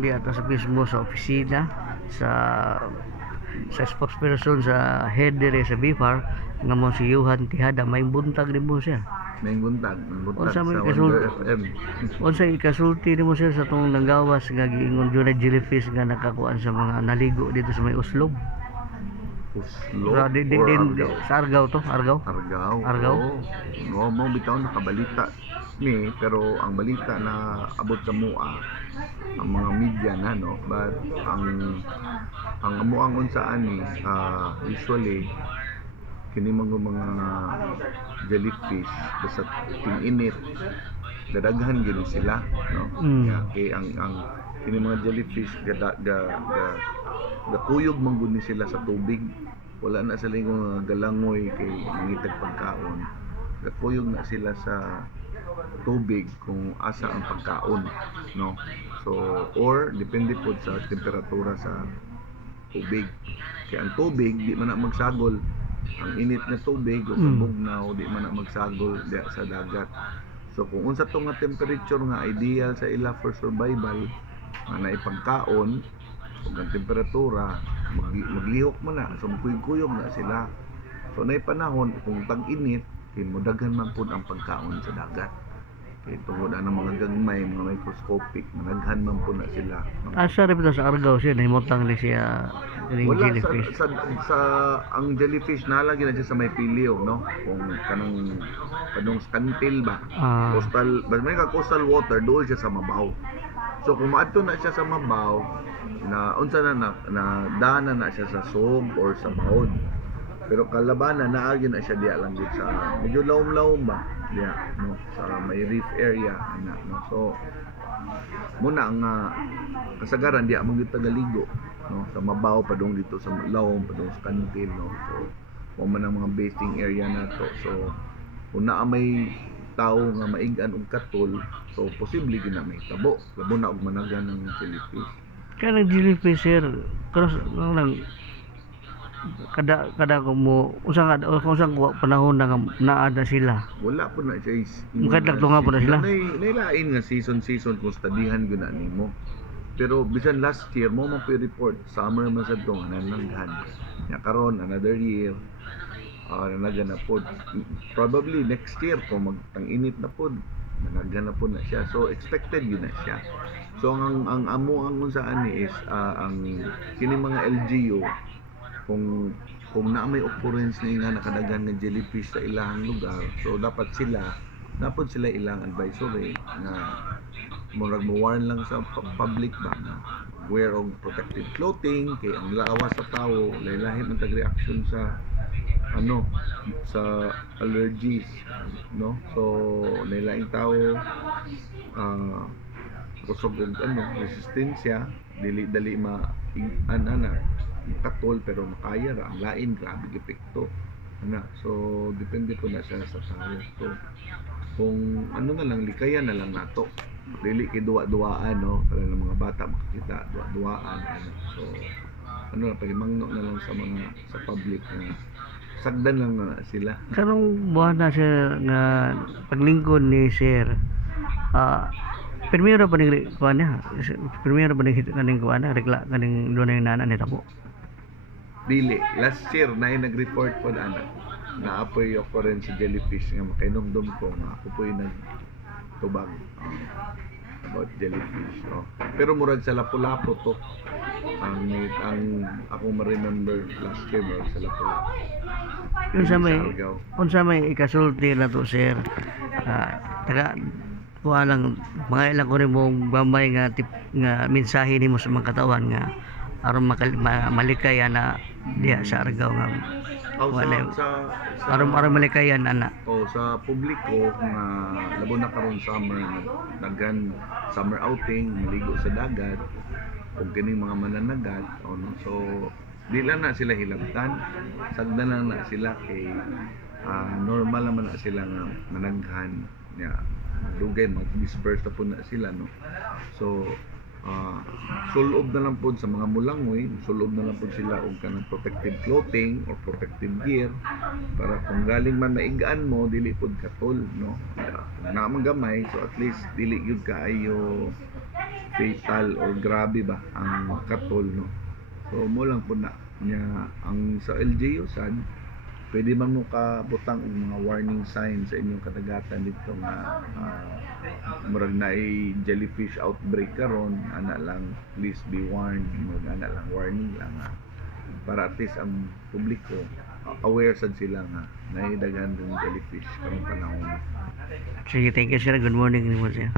Di ato sa mismo sa opisina sa spokesperson sa head dire sa BIFAR nga mo si Johan Tihada may buntag din mo siya. May buntag Unsa sa may Wonder FM. Unsa ikasulti nimo sir sa tong nanggawas nga giingon jud jellyfish nga nakakuan sa mga naligo dito sa may Uslob? Uslo Sa or sa Argao to, Argao. Argao. No, mo bitaw nakabalita ni pero ang balita na abot sa mua ang mga media na no, but ang amuang unsaan ni usually kini mga jellyfish basta ting-init dadaghan gini sila no. Kay ang kini mga jellyfish kuyog man gud ni sila sa tubig, wala na sila yung galangoy kay mangitag pagkaon, kuyog na sila sa tubig kung asa ang pagkaon no. So or depende po sa temperatura sa tubig, kaya ang tubig di man na magsagol, ang init na tubig o bugnaw di man na magsagol diya sa dagat. So kung unsa to nga temperature nga ideal sa ila for survival nga naipagkaon ug ang temperatura maglihok mo na, so kuyog-kuyog na sila. So nay panahon kung tag-init kay modaghan man pud ang pagkaon sa dagat. Kay tungod ang mga gagmay, mga microscopic, managhan man po na sila. Asa rin sa Argao siya, nahimutang ni siya wala jellyfish. sa ang jellyfish nalagi na siya sa may pilyo, no? Kung kanang padung scantil ba? Coastal, may coastal water, doon siya sa mabaw. So kung maadto na siya sa mabaw, na unsa na dana na siya sa sub or sa baod. Pero kalabanan naagi na siya diya lang dito sa medyo lawom-lawom ba diya no, sa may reef area ana no. So muna ang kasagaran diya mo gid tagaligo no, sa mabaw padung dito sa lawom padung sa kantil no. So mo man ang mga basing area nato. So kung naa may tao nga maig-an og katol, so posible gid na may tabo labo na og managhan ng jellyfish. Kanang jellyfish sir, cross lang kada ko mo usang panahon na naada sila. Wala po na siya mukadlak to nga po na sila. Nailain nga season kung studihan gyud na nimo. Pero bisan last year mo man po report summer man sad to nga nananghan. Ya karon another year nanagana po. Probably next year kung magtang-init na po nanagana po na siya. So expected yun na siya. So ang amo ang unsaan ni is ang kini mga LGU kung na may occurrence na nga nakadagan ng jellyfish sa ilang lugar, so dapat sila ilang advisory na murag mo-warn lang sa public ba na wear of protective clothing kay ang lawas sa tao lahi man tag reaction sa sa allergies no. So laing tao kusog og resistensya dili katol pero makaya ra ang lain, grabe epekto ana. So depende po na siya sa tao. So kung na lang likayan na lang nato, dili kay duwa-duwaan no, para ng mga bata makita duwa-duwaan ano. So pagimangno na lang sa public na sagdan lang na sila. Karong buwan na siya nga paglingkod ni sir, primero pa ning kuan niya, primero pa ning kaning kuan na regla kaning dunay nana ni tabo. Dili last year na nag-report po na apoy occurrence sa jellyfish nga makainomdom ko nga ako po yung nagtubag about jellyfish no. Pero murag sa Lapu-Lapu to ang ako ma-remember last year murag sa Lapu-Lapu. Yun sa may ikasulti na to sir, taga kuha lang mga ilang ko rin mong bambay nga mensahe nimo sa mga katawan nga aron malikayan na diya sa Argao nga aron malikayan ana sa publiko nga labo na karon summer naggan summer outing maligo sa dagat ug kining mga mananagat no. So di lang na sila hilabtan, sagdan lang na sila kay normal naman na sila nga managhan niya dugay mag-disperse na po na sila no. So sulob na lang po sa mga mulangoy, sulob na lang po sila og kanang protective clothing or protective gear para kung galing man maigaan mo dili pud katol no. Na man gamay, so at least dili gyud kaayo fatal or grabe ba ang katol, no. So mo lang po na nya ang sa LGU sad pwede man mo kabutang og mga warning signs sa inyong kadagatan dito nga murag na jellyfish outbreak karon, ana lang please be warned, murag ana lang warning lang para at least ang publiko aware sad sila nga naidaghan ng jellyfish karong panahon. Sige, thank you sir. Good morning mo sir.